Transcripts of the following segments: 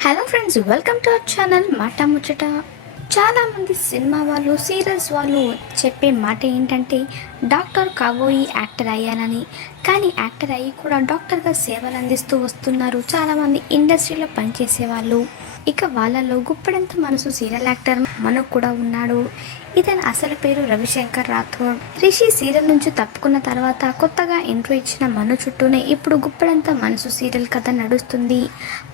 Hello friends welcome to our channel Maata Muchchata చాలామంది cinema వాళ్ళు serials వాళ్ళు చెప్పే మాట ఏంటంటే డాక్టర్ కాబోయి యాక్టర్ అయ్యానని. కానీ యాక్టర్ అయ్యి కూడా డాక్టర్గా సేవలు అందిస్తూ వస్తున్నారు చాలామంది ఇండస్ట్రీలో పనిచేసే వాళ్ళు. ఇక వాళ్ళలో గుప్పడంత మనసు సీరియల్ యాక్టర్ మనకు కూడా ఉన్నాడు. ఇతని అసలు పేరు రవిశంకర్ రాథోడ్. రిషి సీరియల్ నుంచి తప్పుకున్న తర్వాత కొత్తగా ఎంట్రీ ఇచ్చిన మను చుట్టూనే ఇప్పుడు గుప్పడంత మనసు సీరియల్ కథ నడుస్తుంది.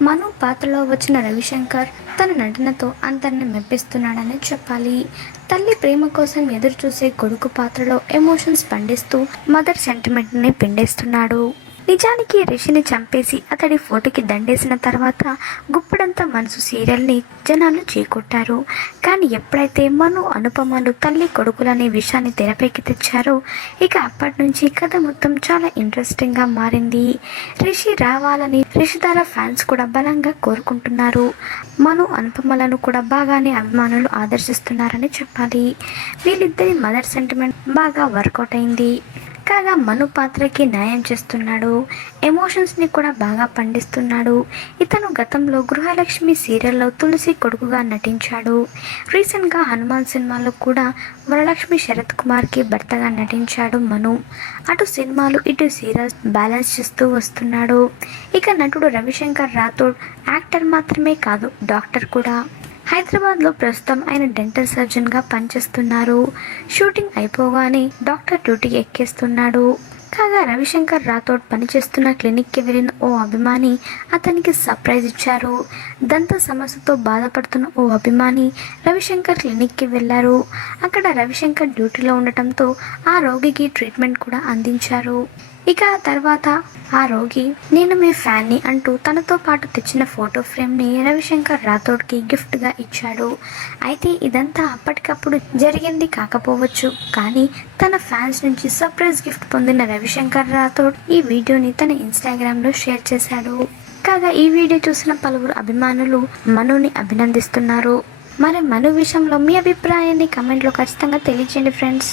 మను పాత్రలో వచ్చిన రవిశంకర్ తన నటనతో అందరిని మెప్పిస్తున్నాడనే చెప్పాలి. తల్లి ప్రేమ కోసం ఎదురు చూసే కొడుకు పాత్రలో ఎమోషన్స్ పండిస్తూ మదర్ సెంటిమెంట్ని పిండేస్తున్నాడు. నిజానికి రిషిని చంపేసి అతడి ఫోటోకి దండేసిన తర్వాత గుప్పడంతా మనసు సీరియల్ని జనాలు చీకొట్టారు. కానీ ఎప్పుడైతే మను అనుపమలు తల్లి కొడుకులనే విషయాన్ని తెరపైకి తెచ్చారో ఇక అప్పటి నుంచి కథ మొత్తం చాలా ఇంట్రెస్టింగ్గా మారింది. రిషి రావాలని రిషిధార ఫ్యాన్స్ కూడా బలంగా కోరుకుంటున్నారు. మను అనుపమలను కూడా బాగానే అభిమానులు ఆదర్శిస్తున్నారని చెప్పాలి. వీళ్ళిద్దరి మదర్ సెంటిమెంట్ బాగా వర్కౌట్ అయింది. కాగా మను పాత్రకి న్యాయం చేస్తున్నాడు. ఎమోషన్స్ని కూడా బాగా పండిస్తున్నాడు. ఇతను గతంలో గృహలక్ష్మి సీరియల్లో తులసి కొడుకుగా నటించాడు. రీసెంట్గా హనుమాన్ సినిమాలో కూడా వరలక్ష్మి శరత్ కుమార్కి భర్తగా నటించాడు మను. అటు సినిమాలు ఇటు సీరియల్స్ బ్యాలెన్స్ చేస్తూ వస్తున్నాడు. ఇక నటుడు రవిశంకర్ రాథోడ్ యాక్టర్ మాత్రమే కాదు డాక్టర్ కూడా. హైదరాబాద్లో ప్రస్తుతం ఆయన డెంటల్ సర్జన్గా పనిచేస్తున్నారు. షూటింగ్ అయిపోగానే డాక్టర్ డ్యూటీకి ఎక్కేస్తున్నాడు. కాగా రవిశంకర్ రాథోడ్ పనిచేస్తున్న క్లినిక్కి వెళ్ళిన ఓ అభిమాని అతనికి సర్ప్రైజ్ ఇచ్చారు. దంత సమస్యతో బాధపడుతున్న ఓ అభిమాని రవిశంకర్ క్లినిక్కి వెళ్ళారు. అక్కడ రవిశంకర్ డ్యూటీలో ఉండటంతో ఆ రోగికి ట్రీట్మెంట్ కూడా అందించారు. ఇక తర్వాత ఆ రోగి నేను మీ ఫ్యాన్ని అంటూ తనతో పాటు తెచ్చిన ఫోటో ఫ్రేమ్ని రవిశంకర్ రాథోడ్కి గిఫ్ట్గా ఇచ్చాడు. అయితే ఇదంతా అప్పటికప్పుడు జరిగింది కాకపోవచ్చు. కానీ తన ఫ్యాన్స్ నుంచి సర్ప్రైజ్ గిఫ్ట్ పొందిన రవిశంకర్ రాథోడ్ ఈ వీడియోని తన ఇన్స్టాగ్రామ్లో షేర్ చేశాడు. కాగా ఈ వీడియో చూసిన పలువురు అభిమానులు మనుని అభినందిస్తున్నారు. మరి మను విషయంలో మీ అభిప్రాయాన్ని కమెంట్లో ఖచ్చితంగా తెలియజేయండి ఫ్రెండ్స్.